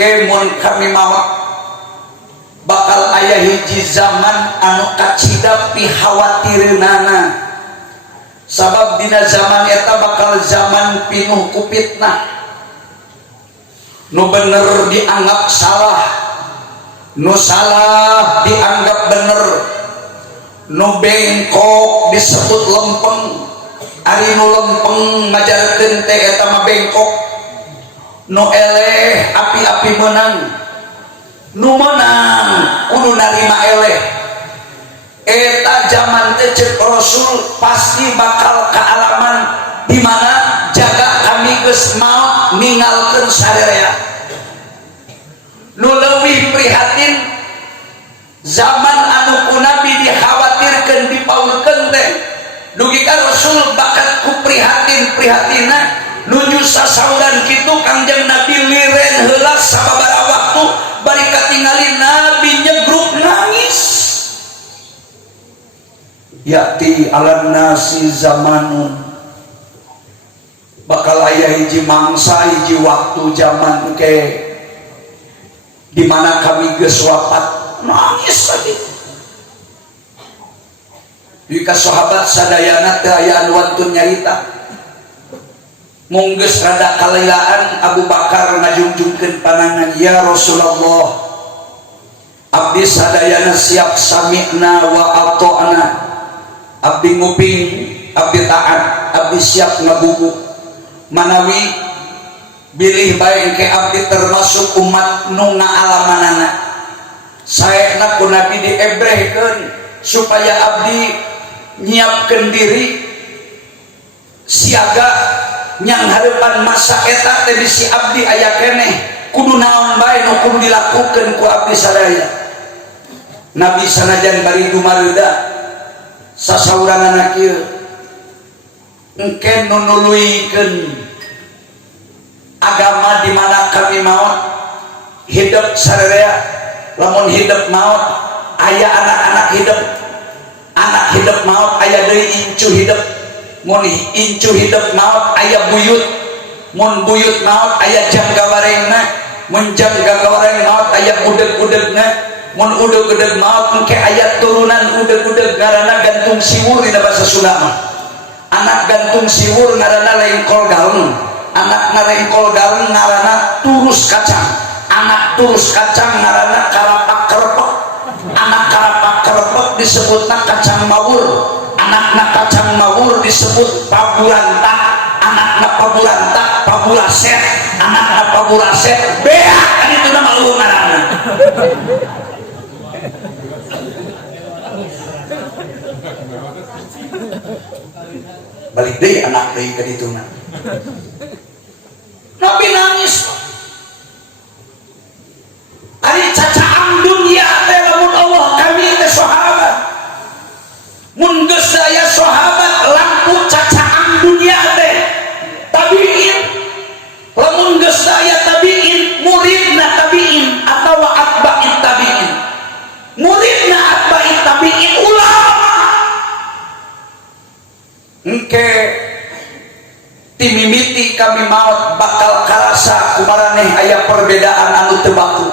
engke mun kami maot bakal aya hiji zaman anu kacida pihawatireunana, sabab dina zaman eta bakal zaman pinuh ku fitnah. Nu bener dianggap salah, nu salah dianggap bener, nu bengkok disebut lempeng. Ari nu lempeng ngajarkeun teh eta mah bengkok, nu eleh api-api menang, nu menang kudu narima eleh. Eta zaman teh cek Rasul pasti bakal kaalaman di mana jaga kami geus maot ninggalkeun sarerea. Nu leuwih prihatin zaman anu ku Nabi dikhawatirkeun dipaulkeun teh dugi ka Rasul bakat ku prihatin-prihatina nuju sasaudan kitu Kangjeng Nabi liren heula sababaraha waktu bari katingali Nabi nyegruk nangis. Yati alan nasi zamanun, bakal aya hiji mangsa hiji waktu zaman ke di mana kami geus wafat nangis tadi. Jika sahabat sadayana teh aya anu wantun nyarita mung geus rada kalailaan Abu Bakar ngajungjungkeun panangan, ya Rasulullah, abdi sadayana siap sami'na wa ata'na, abdi nguping abdi taat, abdi siap ngabubu manawi bilih bae ke abdi termasuk umat nu ngaalamanana. Saena ku Nabi diebrehkeun supaya abdi nyiapkeun diri siaga nyang hareupan masa eta teh bisi abdi aya keneh kudu naon bae nu kudu dilakukeun ku abdi sadaya. Nabi sanajan bari dumaruda sasauranana kieu engke nu nuluykeun agama di mana kami maot hidup sarerea. Lamun hidup maot aya anak-anak hidup, anak hidup maot aya deui incu hidup, mun incu hidup maot aya buyut, mun buyut maot aya janggawarengna, mun janggawareng maot aya udeg-udegna, mun udeg-udeg maot engke aya turunan udeg-udeg ngaranna gantung siwur dina basa Sunda mah. Anak gantung siwur ngaranna lengkol galung, anak ngarengkol galung ngaranna turus kacang, anak turus kacang ngaranna karapak kerepek, anak karapak kerepek disebutna kacang mawur, anakna kacang mawur disebut paburantak, anakna paburantak pabulaset, anakna pabulaset beak kan itu nama lu ngaranna. Balik deui anak deui ka dituna. Nabi nangis. Ari cacaang dunia teh lamun Allah kami teh sahabat. Mun geus aya sahabat lampu cacaang dunia teh tabiin. Lamun geus aya tabiin muridna tabiin atawa atba'it tabiin. Muridna atba'it tabiin ulama. Engke timimiti kami maot bakal karasa kumaraneh aya perbedaan anu teu baku.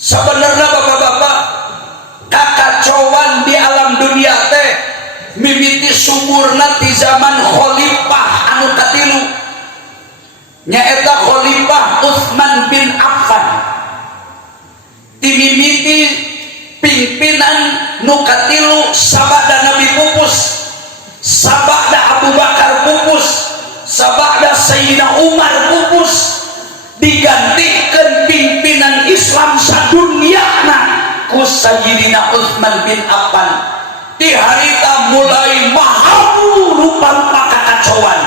Sebenarnya bapak-bapak kakacauan di alam dunia teh mimiti sumurna di zaman khalifah anu katilu nyaeta khalifah Utsman bin Affan. Timimiti pimpinan nu katilu sabada Nabi pupus, sabada Abu Bakar pupus, sabada Sayyidina Umar pupus, digantikan pimpinan Islam sadunyana ku Sayyidina Utsman bin Affan. Di harita mulai mahabu rupa-rupa kakacauan.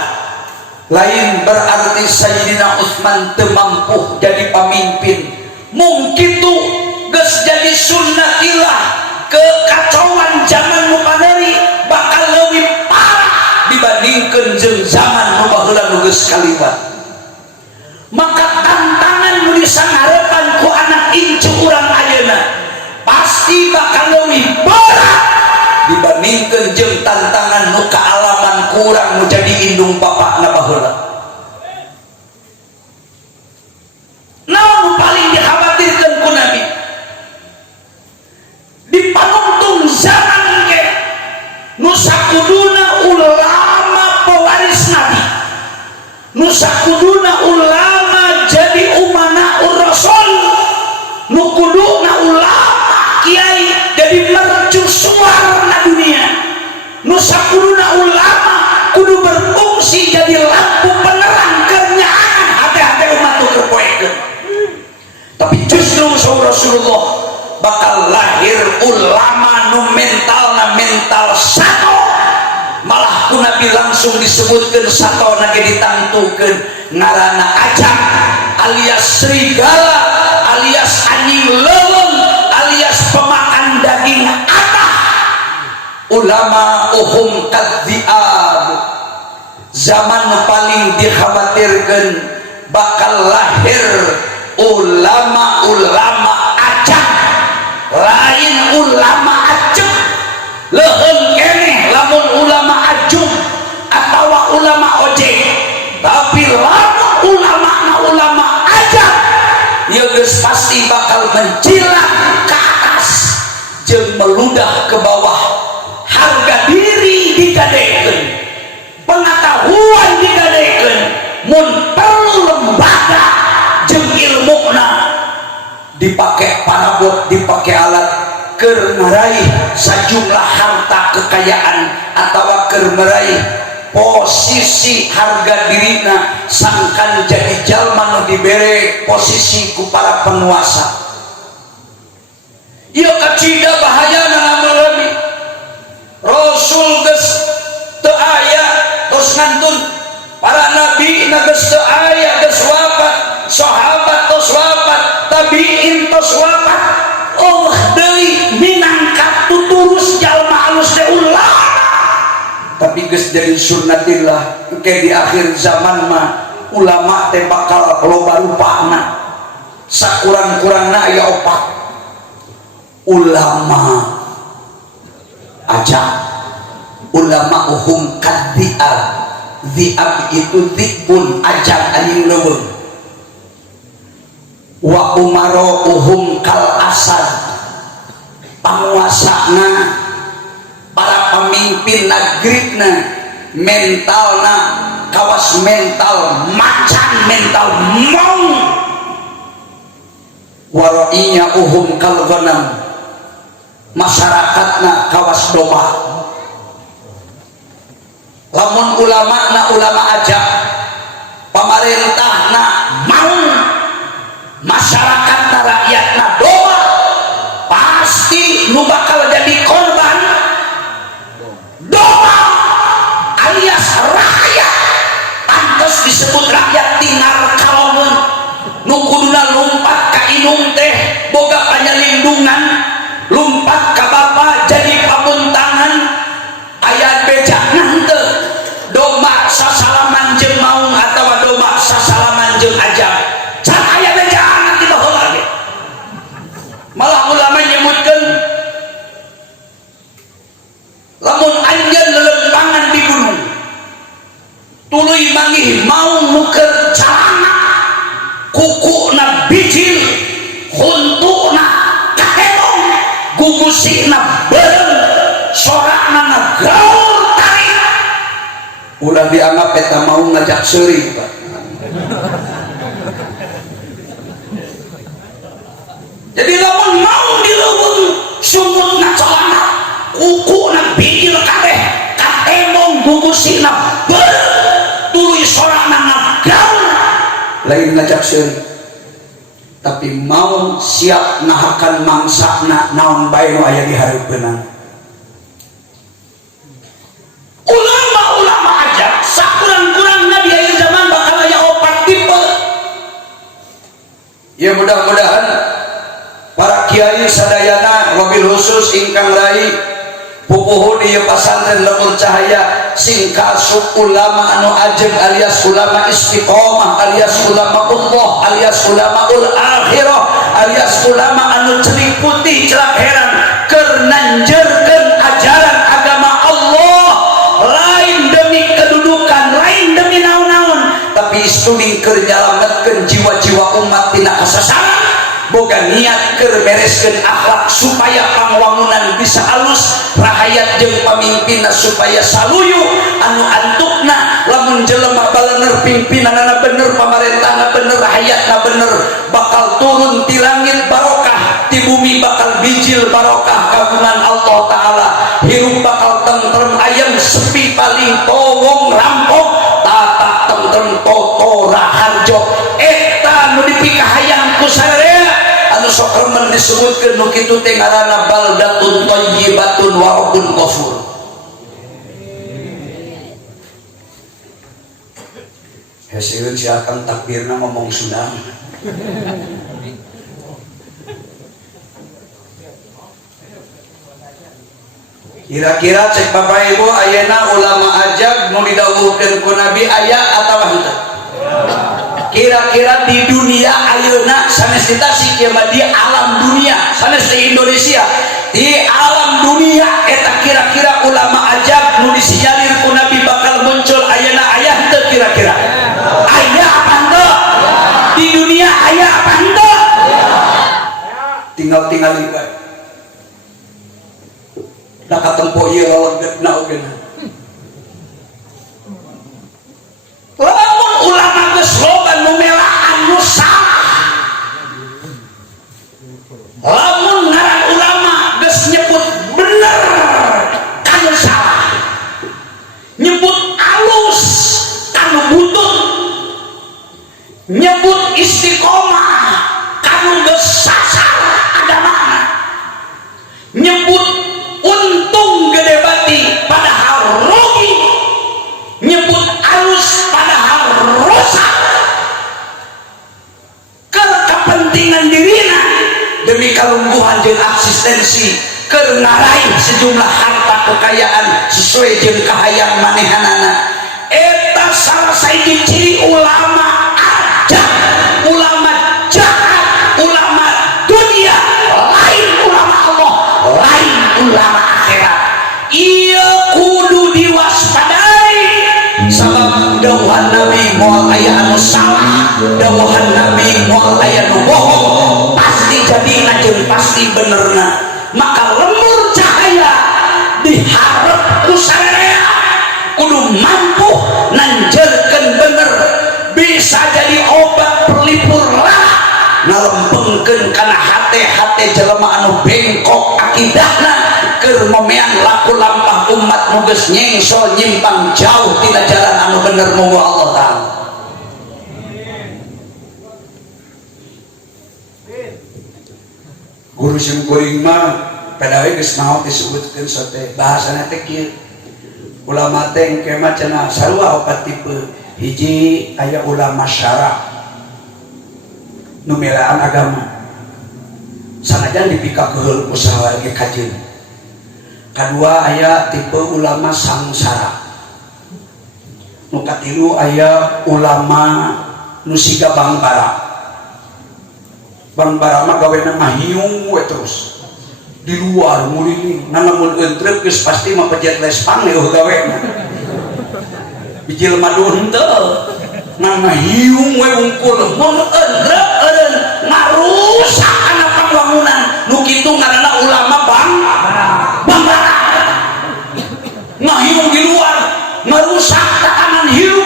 Lain berarti Sayyidina Utsman teu mampu jadi pamimpin. Mungkin tuh geus jadi sunnatillah kekacauan zaman nu paneri bakal leuwih parah dibandingkeun jeung zaman nu baheula nu geus kaliwat. Maka tantangan nu disangarepan ku anak incu urang ayeuna pasti bakal leuwih berat dibandingkeun jeung tantangan nu kaalaman ku urang nu jadi indung bapakna baheula. mercusuar na dunia. Nu sakuruna ulama kudu berfungsi jadi lampu penerang kenyaangan hati-hati umat tu terpoekeun. Tapi justru Rasulullah bakal lahir ulama nu mental sato, malah ku Nabi langsung disebutkan sato nage ditantukeun ngaranna ajak alias serigala alias anjing leuweung alias pemakan daging atah. Ulama uhum kadziab, zaman paling dikhawatirkan bakal lahir ulama-ulama acak, lain ulama acuk leuheung keneh lamun ulama ajum atawa ulama ojek, tapi lamun ulama acak ya geus pasti bakal mencilat ke atas jeung meludah ke bawah. Harga diri digadekeun, pengetahuan digadekeun, mun perlu lembaga jeung ilmuna dipake parabot, dipake alat keur meraih sajumlah harta kekayaan atawa keur meraih posisi harga dirina sangkan jadi jalma nu dibere posisi ku para penguasa. Ieu kacida bahayana lamun Rasul geus teu aya tos ngantun, para nabi na geus teu aya geus wafat, sahabat tos wafat, tabiin tos wafat. Allah deui minangka tuturus jalma alus teh ulama. Tapi geus jadi sunnatillah engke di akhir zaman mah ulama teh bakal loba rupana. Sakurang-kurangna aya 4 ulama aja, ulama uhum kadziab. Dziab itu dzibun ajak anjing leuweung. Wa umaro uhum kal asad, panguasana para pemimpin nagrina mentalna kawas mental macan, mental mong. Warainya uhum kal ghanam, masyarakatna kawas domba. Lamun ulama na ulama aja, pemerintahna mau, masyarakatna rakyatna domba, pasti nu bakal jadi korban domba alias rakyat. Pantes disebut rakyat tinggal kalongeun nu kuduna lumpat ka inung teh boga panyalindungan, lumpat ke bapa jadi pabuntangan ayat becak nanti domba sasalaman jeung maung atau domba sasalaman jeung ajam can ayat becak nanti baheula ge. Malah ulama nyebutkeun lamun anjeun lelempangan di gunung tuluy manggih maung nuker calana kukuna bijil huntuna gugusina bareng sorakna ngagaul tarik ulah dianggap eta mau ngajak seuring Pak. Jadi lamun mau dileuweung sumutna celana kukuna bijil kabeh katemong gugusina bareng tuluy sorakna ngagaul lain ngajak seuring, tapi mau siap nahakan mangsana naon bae nu aya di hareupeunna. Ulama-ulama aja sakurang-kurangna di akhir zaman bakal aya 4 tipe. Ya mudah-mudahan para kiai sadayana wabil khusus ingkang rai pupuhun ieu pasantren Lemur Cahaya singkasuk ulama anu ajeng alias ulama istiqomah alias ulama Allah alias ulama ul akhirah alias ulama anu celik putih celak heran keur nanjeurkeun ajaran agama Allah, lain demi kedudukan, lain demi naon-naon, tapi suling keur nyalametkeun jiwa-jiwa umat tina kasasaran, boga niat keur bereskeun akhlak supaya pangwangunan bisa alus, rakyat jeung pamimpinna supaya saluyu, anu antukna lamun jelema balener pimpinanna bener, pamarentahna bener, rakyatna bener, bakal turun ti langit barokah, ti bumi bakal bijil barokah kagungan Allah Gusti paling towong rampok tata tentrem toto raharjo eta nu dipikahayang ku sadaya anu sok remen disebutkeun nu kitu teh ngaranna baldatun thayyibatun wa rabbun ghafur. Heseueun si akang takbirna ngomong Sunda. Kira-kira cek Bapak Ibu ayeuna ulama ajab nu didawuhkeun ku Nabi aya atawa henteu? Kira-kira di dunia ayeuna sanes kita si kieu di alam dunia sanes di Indonesia di alam dunia eta kira-kira ulama ajab nu disinyalir ku Nabi bakal muncul ayeuna aya henteu kira-kira? Aya apa henteu? Di dunia aya apa henteu? Tinggal wae. Da katempo ieu lawegna oge. Lamun ulama geus loba nu melaan nu salah. Lamun ngaran ulama geus nyebut bener kanu salah. Nyebut alus kanu butut. Nyebut istiqomah kanu geus sasar agamana. Nyebut untung gede bati padahal rugi, nyebut alus padahal rusak ke kepentingan dirina demi kalungguhan jeung eksistensi keur ngaraih sejumlah harta kekayaan sesuai jeung kahayang manehanana. Eta salah sahiji ciri ulama ajab, ulama jahat, ulama dunia, lain ulama Allah, lain ulama akhirat. Ieu kudu diwaspadai sabab dawuhan Nabi moal aya anu salah, dawuhan Nabi moal aya nu bohong, pasti jadina jeung pasti benerna. Maka lemur cahaya diharap ku sadaya kudu mampu nanjeurkeun bener, bisa jadi obat pelipur lara ngalempengkeun kana hate-hate jelema anu bengkok akidahna keur memeang laku lampah umat nu geus nyengsol nyimpang jauh tina jalan anu bener moga Allah taala. Guru sim kuring mah padawe geus naon disebutkeun sote bahasana teh kieu. Ulama teh engke mah cenah sarua opat tipe. Hiji aya ulama syara nu melaan agama. Sanajan dipikakeun usaha ge kajeun. Kadua aya tipe ulama sangsara. Nu katilu aya ulama nu siga bangbara. Bangbara mah gawena mahiung we terus. Di luar mulih nanamun entrep geus pasti mah pejet lespang leuh gawena. Biji lemadu henteu. Nang hiung we ungkul mun entrep eureun ngarusak kana pangwangunan nu kitu ngaranna ulama bangbara. Ngahiung di luar ngarusak tatanan hidup,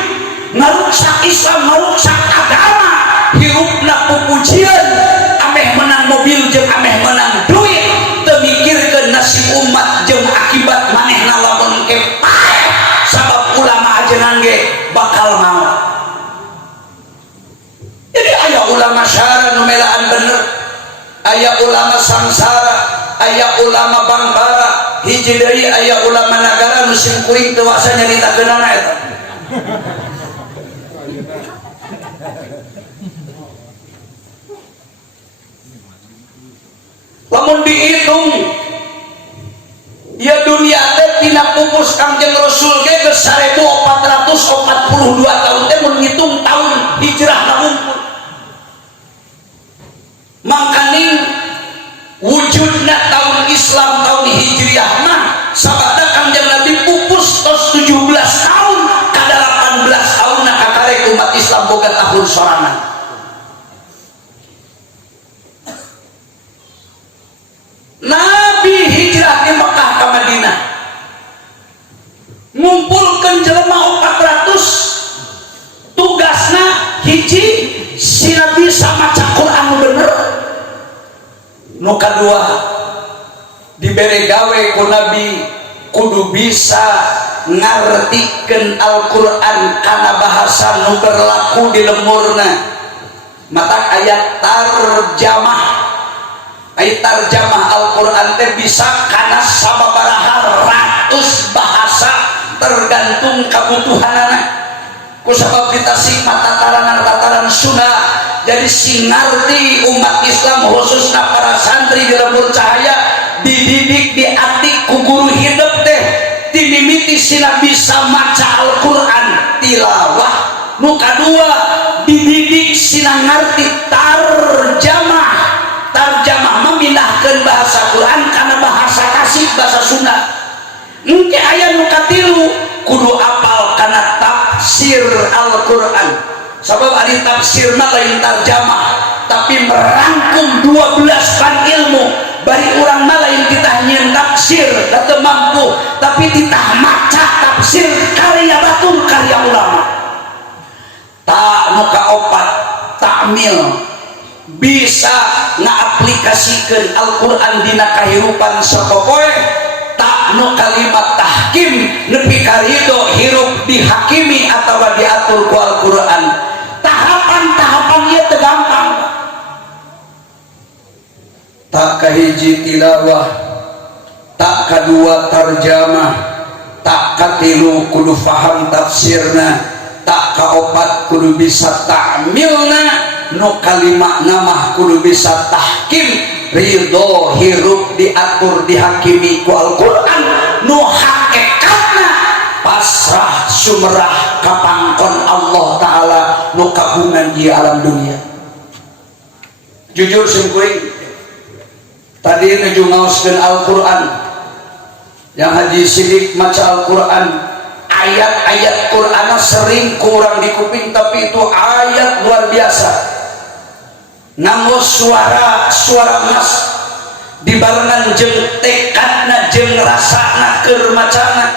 ngarusak Islam, ngarusak agama. Hirupna pupujian ameh menang mobil jeung ameh menang duit, teu mikirkeun nasib umat jeung akibat manehna lamun kepae sabab ulama ajeunang ge bakal maut. Jadi aya ulama syara nu melaan bener, aya ulama samsara, aya ulama bangbara, hiji deui aya ulama nagara nu sim kuring teu wasa nyaritakeunana eta. Lamun dihitung ya dunia teh tina pupus Kangjeng Rasul ge geus 1442 tahun teh mun ngitung tahun hijrah unggul. Mangkaning wujudna tahun Islam tahun Hijriah mah sabada Kangjeng Nabi pupus tos 17 tahun ka 18 tahun kakarek umat Islam boga tahun sorangan. Nabi hijrah di Mekah ke Madinah ngumpulkeun jelema 400 tugasna hiji si Nabi sama Quran nu bener, nu kadua dibere gawe ku Nabi kudu bisa ngartikeun Al-Qur'an kana bahasa nu berlaku di lemurna. Mata ayat tarjamah, ayat tarjamah Al-Qur'an teh bisa kana sababaraha ratus bahasa tergantung kebutuhanana. Ku sabab ditasik tataran Sunda, jadi singarti umat Islam khususnya para santri di Lembur Cahaya dididik diatik ku guru hidup teh dimimiti sina bisa maca Al-Qur'an tilawah. Nu kadua dididik sina ngarti tarjamah. Tarjamah memindahkeun bahasa Quran karena bahasa kasih bahasa Sunda. Engke aya nu katilu kudu apal kana tafsir Al-Qur'an. Sabab ari tafsirna lain tarjamah, tapi merangkum 12 kan ilmu. Bari urang mah lain kita nyieun tafsir da teu mampu, tapi ditah maca tafsir karya batur karya ulama. Ta nu kaopat ta'mil, bisa ngaaplikasikeun Al-Qur'an dina kahirupan sapopoe. Tak nu kalimat tahkim nepi ka ridho hirup dihakimi atawa diatur ku Al-Qur'an. Tahapan-tahapan ieu teu gampang. Tak kahiji tilawah, tak kadua tarjamah, tak katilu kudu faham tafsirna, tak kaopat kudu bisa ta'milna, nu kalimat namah kudu bisa tahkim ridho hirup diatur dihakimi ku Al-Qur'an, nu hakikatna pasrah sumrah kapangkon Allah Ta'ala nu kagungan di alam dunia. Jujur singkuing tadi nuju ngaoskeun Al-Qur'an yang Haji Sidik maca Al-Qur'an, ayat-ayat Qur'an sering kurang di kuping, tapi itu ayat luar biasa. Nganggo suara emas dibarengan jeung tekadna jeung rasana keur macana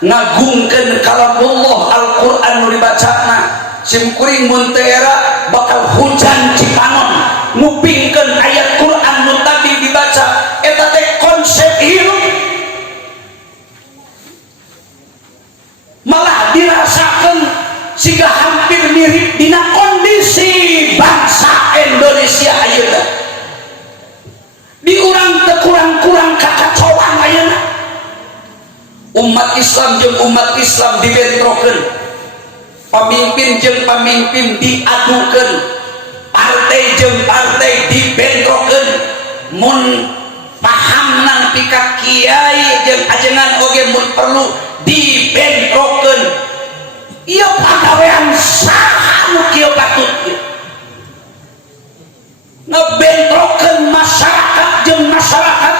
ngagungkeun kalamullah Al-Qur'an nu dibacana. Simkuring mun teu era bakal hujan cipanon ngupingkeun ayat Qur'an nu tadi dibaca. Eta teh konsep hirup malah dirasakan sehingga hampir mirip dina kondisi bangsa Indonesia ayeuna. Di urang teu kurang-kurang kakacauan ayeuna. Umat Islam jeung umat Islam dibentrokeun, pamimpin jeung pamimpin diadukeun, partai jeung partai dibentrokeun. Mun pahamna pika kiai jeung ajengan oge mun perlu dibentrokeun. Ieu pagawean saha nu kieu patut ngabentrokeun masyarakat jeung masyarakat,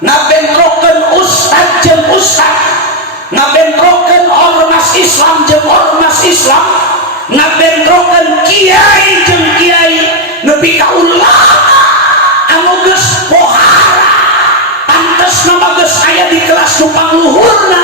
ngabentrokeun ustad jeung ustad, ngabentrokeun ormas Islam jeung ormas Islam, ngabentrokeun kiai jeung kiai, nepi ka ulama anu geus pohara pantes nama geus aya di kelas nu pangluhurna.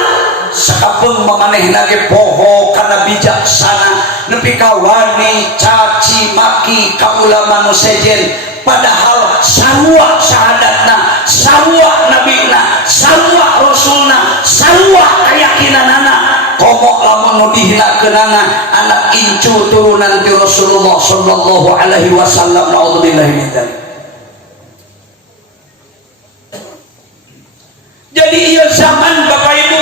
Sakapeung mamanehna ge poho kana bijaksana nepi ka wani caci maki ka ulama nu sejen, padahal sarua syahadatna, sarua nabina, sarua rasulna, sarua keyakinanana. Komo lamun nu dihinakeunana anak incu turunan ti Rasulullah sallallahu alaihi wasallam. Naudzubillahi min dzalik. Jadi ieu zaman Bapak Ibu,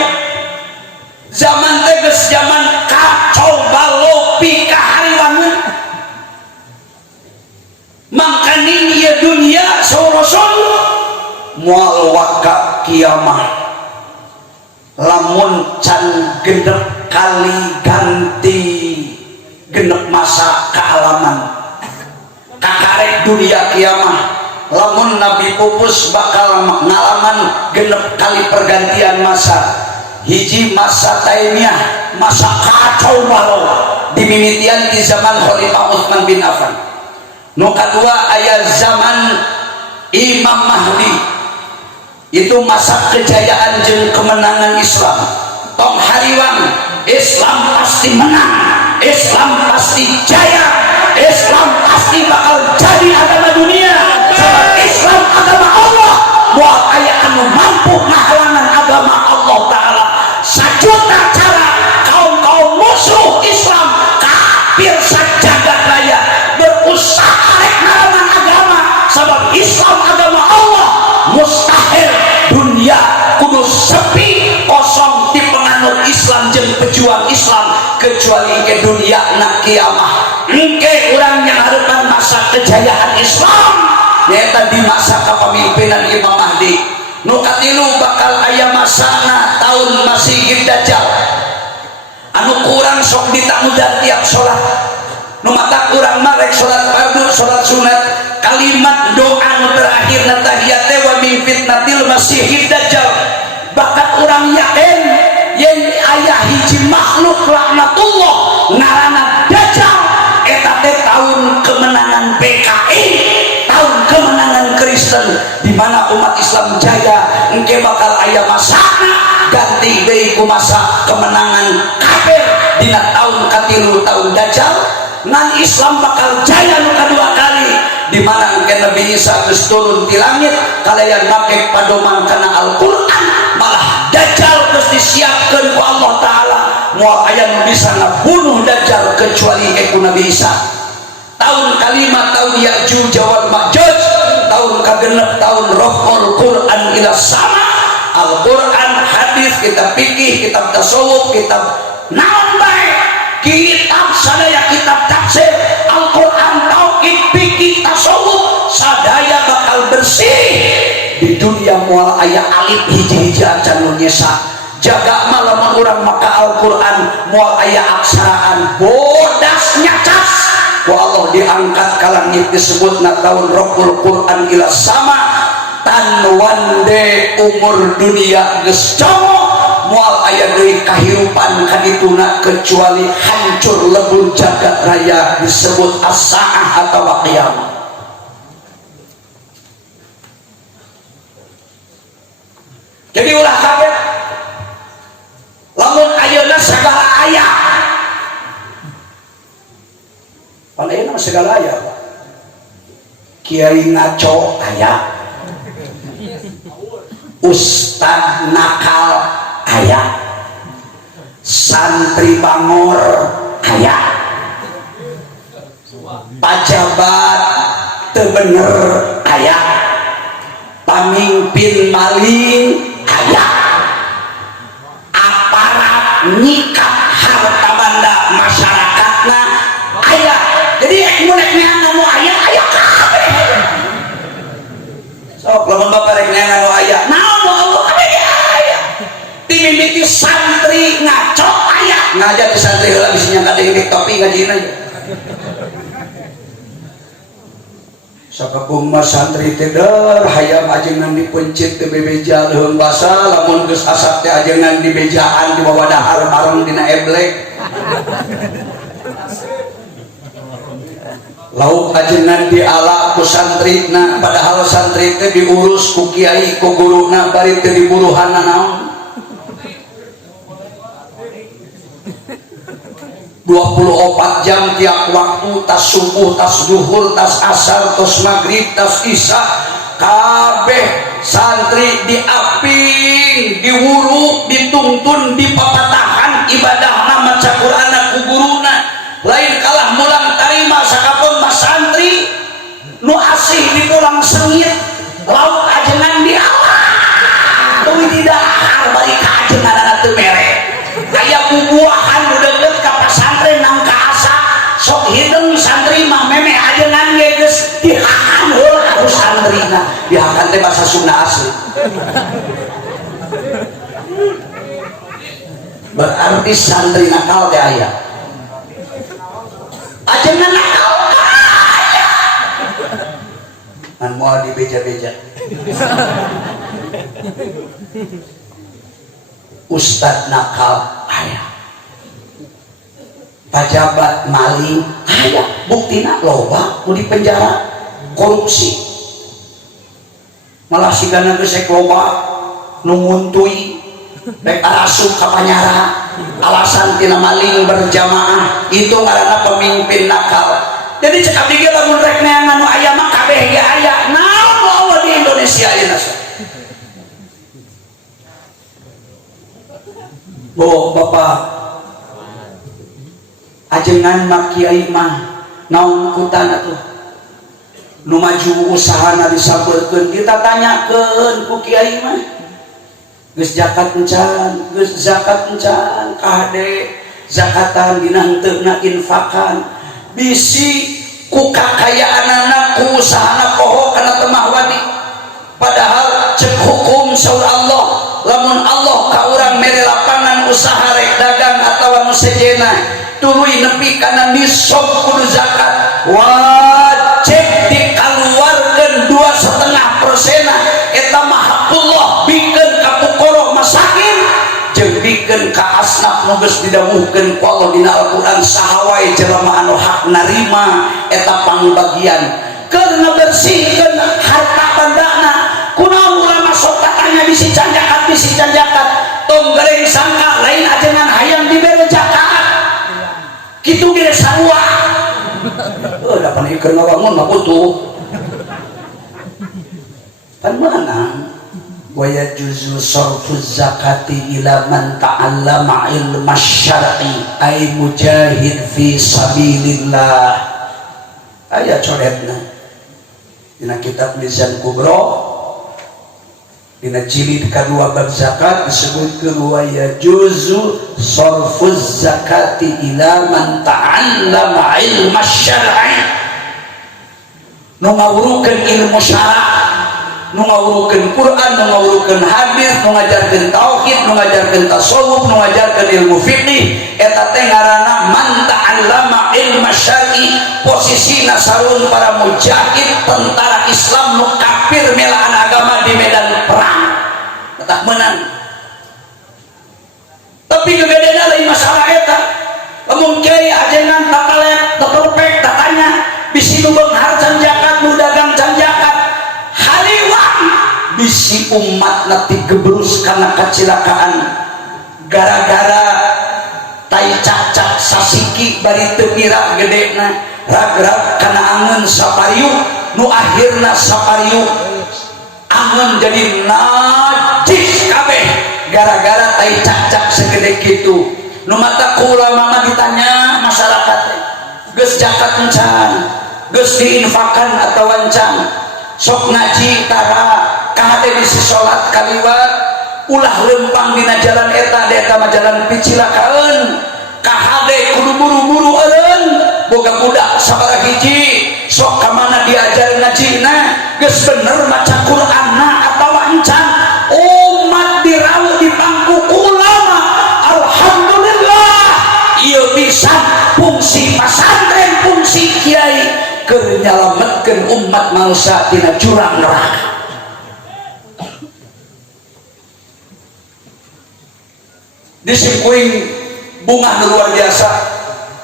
zaman teh geus zaman kacau balau pika hariwangeun. Mangkaning ieu dunia saurason moal waka kiamah lamun can genep kali ganti genep masa kealaman kakarek dunia kiamah. Lamun Nabi pupus bakal ngalaman genep kali pergantian masa. Hiji masa taimiyah, masa kacau balau dimimitian di zaman Khalifah Utsman bin Affan. Nu kadua aya zaman Imam Mahdi, itu masa kejayaan jeung kemenangan Islam. Tong hariwang Islam pasti menang, Islam pasti jaya, Islam pasti bakal jadi agama dunia. Sebab Islam agama Allah, moal aya anu mampu ngahalangan agama Allah Ta'ala. Sajud sabab Islam agama Allah mustahil dunia kudu sepi kosong di penganut Islam jeung pejuang Islam kecuali ke dunia na kiamah engke urang yang harapan masa kejayaan Islam nyata di masa kepemimpinan Imam Mahdi nu katilu bakal aya masana tahun Masih Dajjal anu kurang sok ditamudan tiap sholat nu mata kurang marek sholat fardu sholat sunat kalimat doa nu terakhir na tahiyat wa min fitnatil Masih Dajjal bakat urang yakin yang ayah hiji makhluk laknatullah ngarana Dajjal eta teh tahun kemenangan PKI tahun kemenangan Kristen di mana umat Islam jaya engke bakal aya masana ganti deui ku masa kemenangan kafir dina tahun katilu tahun Dajjal nan Islam bakal jaya nu kadua kali di mana engke Nabi Isa geus turun ti langit kalayan make padoman kana Al-Qur'an malah Dajjal geus disiapkeun ku Allah taala moal aya nu bisa ngabunuh Dajjal kecuali ku Nabi Isa tahun kalima tahun Ya'juj wal Ma'juj tahun kagenep tahun Raf'ul Qur'an ila sama Al-Qur'an hadis kitab fikih kitab tasawuf kitab naon bae kitab sadaya kitab tafsir Al-Qur'an tauhid fikih tasawuf sadaya bakal bersih di dunia moal aya alif hiji-hiji acan nu nyesa jaga malam urang maka Al-Qur'an moal aya aksaraan bodas nyacas ku Allah diangkat ka langit disebutna tahun Raf'ul Qur'an ila sama tan wande umur dunia geus congo moal aya deui kahirupan kadituna kecuali hancur lebur jagat raya disebut as-saah atau qiyamah. Jadi ulah kabeh lamun ayeuna sagala aya pan ayeuna segala aya kiai ngaco aya ustad nakal aya santri bangor aya pajabat teu bener aya pamimpin maling aya aparat nyikat harta banda masyarakatna aya jadi mulek neangan nu aya aya kabeh sok lamun bapak rek neangan nu aya naon nu Allah kabeh aya timimiti santri ngaco aya ngajak ke santri heula bisa nyangka deui topi ngajina sakabung mas santri teh der hayam ajengan dipencit teh bebeja leuheung basa lamun geus asap teh ajengan dibejaan di bawah dahar bareng dina eblek lauk ajengan diala ku santrina padahal santri teh diurus ku kiai ku guruna bari teu diburuhanna naon 24 jam tiap waktu tas subuh, tas duhur, tas asar, tas maghrib, tas isya kabeh santri diaping, diwuruk, dituntun, dipapatahan ibadah nama Quran ku guruna lain kalah mulang tarima sakapun mas santri nu asih ditulang sengit lauk ajengan di Allah tuwi di dahar bari ka ajengan teu mere aya bubuahan nu deukeut ka pasantren nang ka asa sok hideung santri mah memeh ajengan ge geus dihakan heula ku santrina dihakan teh bahasa Sunda asli berarti santri nakal teh aya ajengan nakal aya kan moal dibeja-beja ustad nakal aya pajabat maling aya buktina loba mau dipenjara korupsi malah sigana geus loba nu nguntui rek arasup ka panyara alasan tina maling berjamaah itu ngaranna pemimpin nakal jadi cek abdi ge lamun rek neangan nu aya mah kabeh ge aya naon Allah di Indonesia ayeuna oh bapak ajengan mak kiai mah naon kutana tuh nu maju usahana disabeukeun kita tanyakeun ku kiai mah geus zakat encan geus zakat encan kade zakatan dina henteuna infakan bisi ku kakayaanana ku usahana poho kana teu mah wani padahal cek hukum saur Allah lamun Allah ka urang mere lapangan usaha rek dagang atawa nu sejena tuluy nepi kana nisab kudu zakat wajib dikeluarkeun 2,5% eta mah hakullah bikeun ka fuqara masakin jeung bikeun ka asnaf nu geus didawuhkeun ku Allah dina Al-Qur'an saha wae jelema anu hak narima eta pangbagian keur ngabersihkeun harta bandana kunaon ulama sok katanya bisi can zakat tong goreng sangka lain ajengan hayang dibere zakat kitu ge sarua da pan keur ngawangun mah butuh pan mana wa yajuzu sarfuz zakati ila man ta'allama ilma syar'i ay mujahid fi sabilillah aya coretna dina kitab Mizan Kubro dina jilid kedua bab zakat disebutkeun wa yajuzu sarfuz zakati ila man ta'allama ilma syar'i nu ngawurukeun ilmu syara' nu ngawurukeun Quran nu ngawurukeun hadis nu ngajarkeun tauhid nu ngajarkeun tasawuf nu ngajarkeun ilmu fikih eta teh ngaranna man ta'allama ilma syar'i posisina sarun para mujahid tentara Islam nu kafir melaan agama di medan perang tetap menang tapi kebedaanna lain masalah eta lamun kiai ajengan tatalet tetepek tatanya bisi nu beunghar can zakat nu dagang can zakat haliwang bisi umat nanti gebrus karena kecelakaan gara-gara tai cacak sasiki bari teu mira gedena rag-rag kana angeun sapariuk nu akhirna sapariuk angeun jadi najis kabeh gara-gara tai cacak segede kitu nu mata ku ulama mah ditanya masyarakat geus zakat encan geus diinfakan atawa encan sok ngaji tara kahade bisi salat kaliwat ulah lempang dina jalan eta mah jalan picilakaeun kahade kudu buru-buru eureun boga budak sabaraha hiji sok ka mana diajarin ngajina geus bener maca Qur'anna atawa encan umat dirawuh di pangku ulama alhamdulillah ieu bisa fungsi pasantren fungsi kiai keur nyalametkeun umat manusia tina jurang neraka disimkuring bunga luar biasa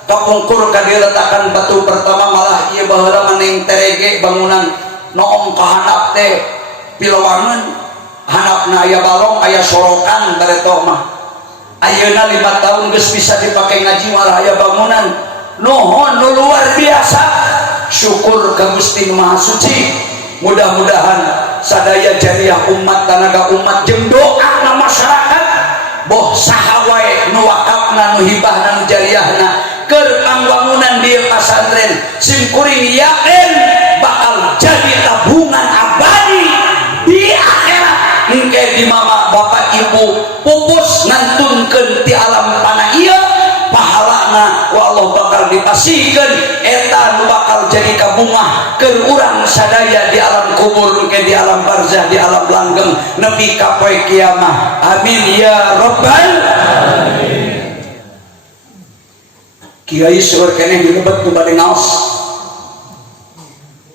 kapungkur kadi letakan batu pertama malah ieu baheula maning terege bangunan noong ka handap teh pilawangeun handapna aya balong aya sorokan bareto mah ayeuna 5 tahun geus bisa dipake ngaji malah aya bangunan nuhun nu luar biasa syukur ka Gusti Maha Suci mudah-mudahan sadaya jariah umat tanaga umat jeung doa masyarakat boh saha wae nu wakafna nu hibahna nu jariahna keur pangwangunan dieu pasantren simkuring yakin bakal jadi tabungan abadi di akhirat engke di mama bapak ibu pupus ngantunkeun ti alam pana ieu pahalana wa Allah bakal dipasihkeun eta nu bakal jadi kabungah keur urang sadaya di alam kubur ke di alam barzah di alam langgeng nepi ka poe kiamah amin ya rabbal alamin kiai seueur keneh dilebet ku bade ngaos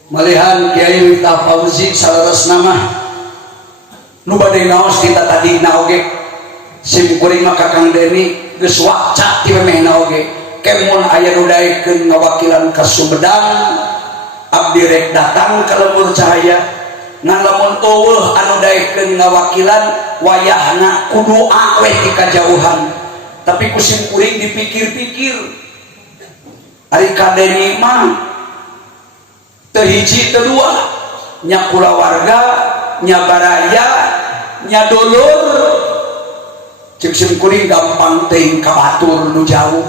malihan Kiai Miftah Fauzi salaresna mah nu bade ngaos kita tadina oge simkuring mah Kakang Deni geus waca ti memehna oge kemun aya nu daekeun ngawakilan ka Sumedang abdi rek datang ka Lembur Cahaya ngan lamun eueuh anu daekeun ngawakilan wayahna kudu aweh di kajauhan tapi ku simkuring dipikir-pikir ari kadeni mah teu hiji teu dua nya kulawarga nya baraya nya dulur cek simkuring gampang teuing ka batur nu jauh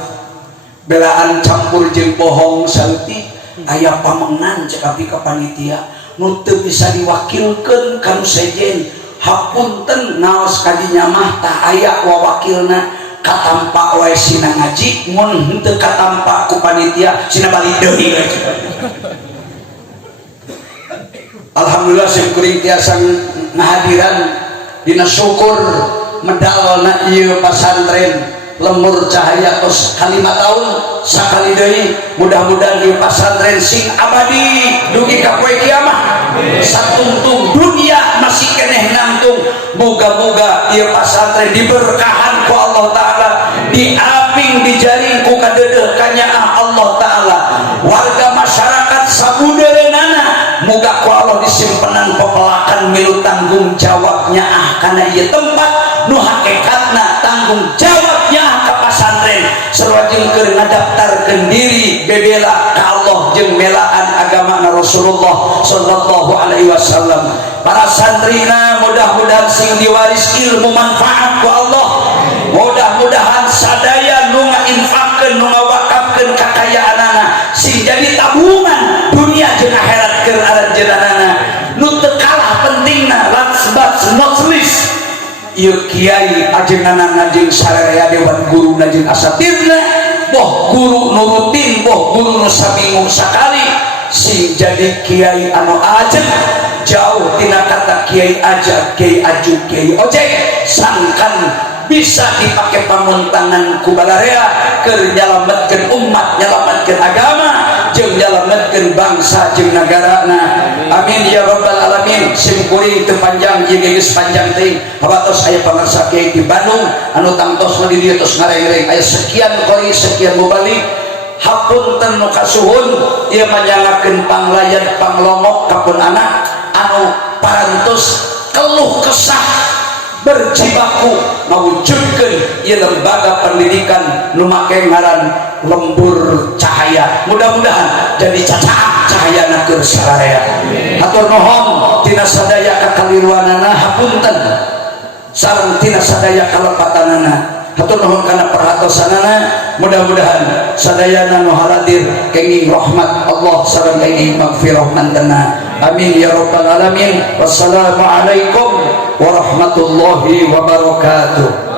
belaan campur jeung bohong sauti aya pamengan cek abdi ka panitia nu teu bisa diwakilkeun kanu sejen hapunten naos kadinya mah tah aya wawakilna katampa wae sina ngaji mun henteu katampa ku panitia sina balik deui. Alhamdulillah syukuring tiasa ngahadiran dina syukur medalna ieu pasantren Lembur Cahaya tos kalima tahun sakali deui mudah-mudahan ieu pasantren sing abadi dugi ka poe kiamat satungtung dunia masih keneh nangtung moga-moga ieu pasantren diberkahan ku Allah taala diaping dijaring ku kadeudeuh kanyaah Allah taala warga masyarakat sabudereunana moga ku Allah disimpenan pepelakan milu tanggung jawabnya kana ieu tempat nu hakikatna tanggung jawabnya ka pasantren sarua jeung keur ngadaftarkeun diri bebela ka Allah jeung melaan agama Rasulullah sallallahu alaihi wasallam. Para santrina mudah-mudahan sing diwaris ilmu manfaat ku Allah, mudah-mudahan sadaya nu ngainfaqkeun nu ngawakafkeun kakayaanana sing jadi tabungan dunia jeung akhirat keur aranjeunana nu teu kalah pentingna last but not least ieu kiai ajenganna jeung sararea dewan guru jeung asatirna boh guru nurutin boh guru nu sabingung sakali sing jadi kiai anu ajeg jauh tina kata kiai aja kiai aju kiai ojek sangkan bisa dipakai pamuntangan ku balarea keur nyalametkeun umat nyalametkeun agama jeung nyalametkeun bangsa jeung nagarana. Amin ya rabbal alamin. Sim kuring teu panjang ieu geus panjang teuing habatos aya pamarsa kiai di Bandung anu tangtos di dieu tos ngareng-reng aya sekian qori sekian mubalik hapunten nu kasuhun ieu manyangakeun panglayan panglongok kapun anak anu parantos keluh kesah berjibaku mewujudkan ieu lembaga pendidikan nu make ngaran Lembur Cahaya. Mudah-mudahan jadi cacah cahayana keur sararea. Hatur nuhun tina sadaya kakaliruanana hapunten sareng tina sadaya kalepatanana. Hatur nuhun kana perhatosanana. Mudah-mudahan sadayana nu haladir kenging rahmat Allah sareng kenging magfirah mantena. Amin ya rabbal alamin. Wassalamualaikum warahmatullahi wabarakatuh.